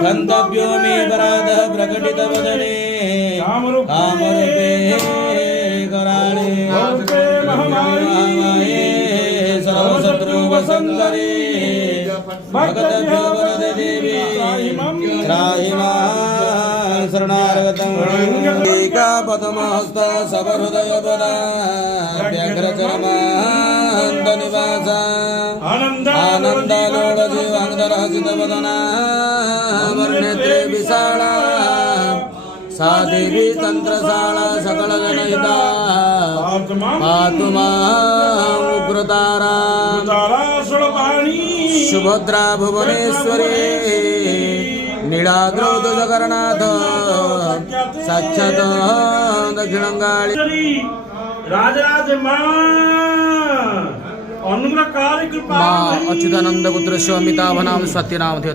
क्षन्तव्यो मे अपराधः प्रकटितवदने कामरूपे कराळे महामाये सर्वशत्रुवसङ्करे भक्तभ्यो वरदे देवी त्राहि मां शरणागतं एकापदमहस्त सबहृदयपदा व्यग्रचरमान्तनिवासा आनन्दालोलजीवाङ्गरहसितवदना वर्णेत्रे विशाला सा देवी तन्त्रशाला सकलजनहिता पातु माम् उग्रतारा सुभद्रा भुवनेश्वरी नीलाद्रौ जगन्नाथ साक्षात् दक्षिणंगाळी राजराज मां अनुग्रहकारी कृपा मां अच्युतानंद पुत्र स्वामिताभ नाम सत्यनाम